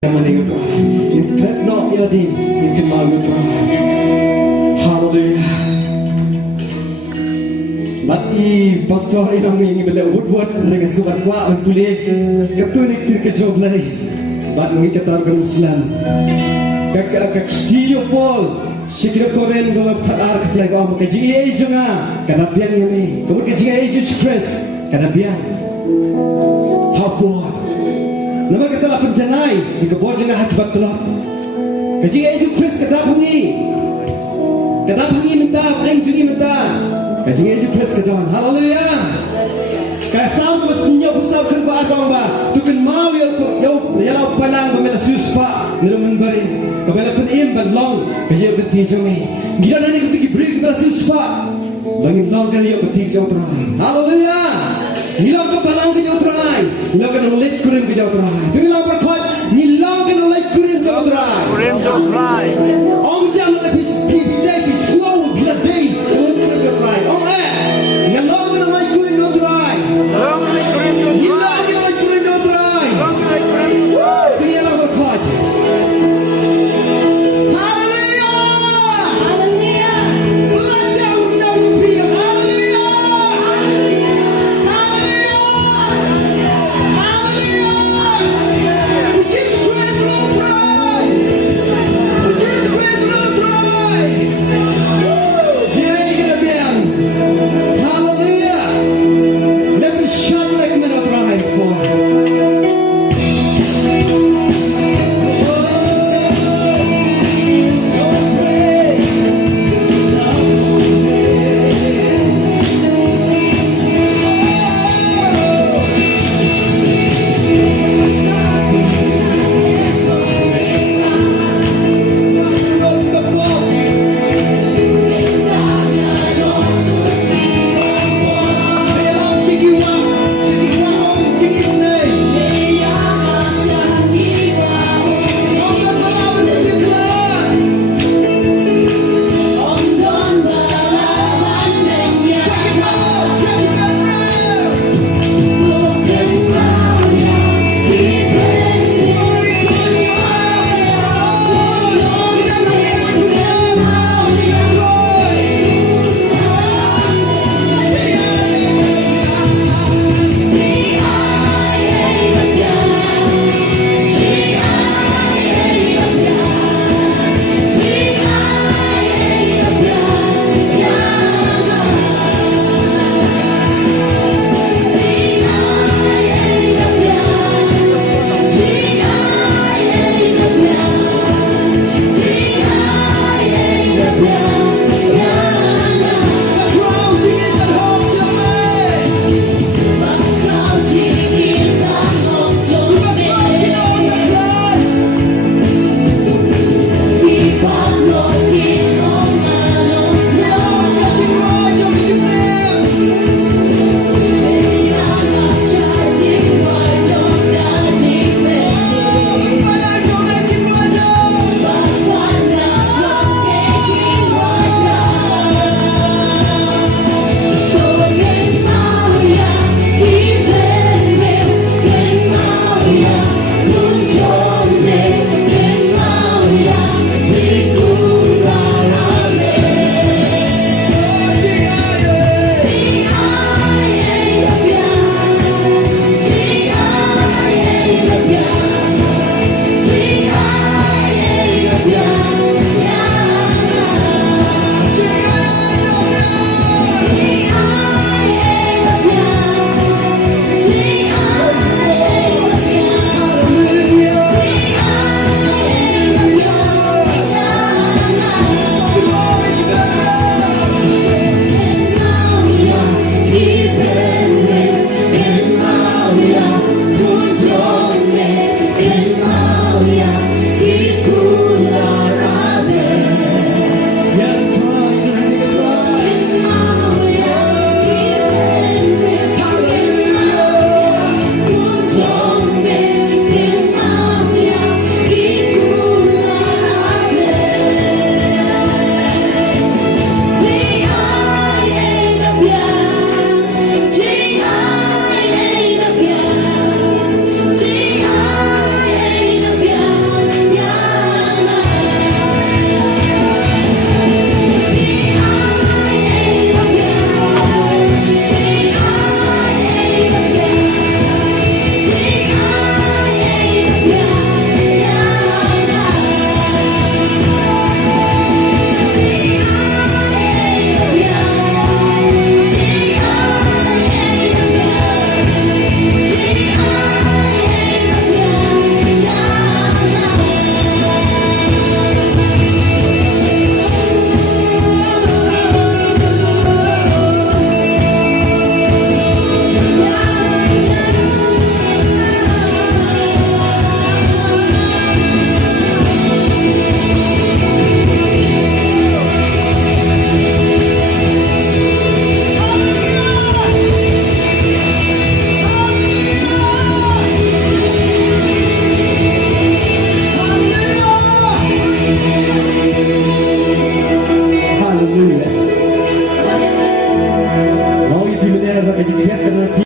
Yang no yadi yang kemagu hallelujah. Mati pastor ini ini bela woodward mereka subat wa kulit ketunik kerjob lagi. Bat mengikat targa Muslim. Kakak stiyo Paul sikira koren golop khadar lagi am kaji junga kana biang ini. Kemudian kaji Jesus Christ kana biang. Hapo nama kata lah penjanai di kebun jangan akibat telah. Kaji Yesus Kristus kedap hangi minta, pering jungi minta. Kaji Yesus Kristus kedap. Haleluya. Kasam mesinyo pusau kerba agama ba. Tukan mau yalau palang pemela suspa minum beri. Pemela pun im balong kaji Yesus tijungi. Gila nani kutu break pemela suspa. Bangin long kan Yesus tijung terai. Haleluya. Nilang ke palang ke jauh terai, nilang ke nulit kurim ke jauh terai. Nilang berkot, nilang ke nulit kurim jauh terai. Kurim jauh terai. Om jam lebih pidai, slow bila day, kurim jauh terai. Om nilang ke nulit kurim jauh terai. Nilang ke nulit kurim jauh terai. Nilang berkot. kena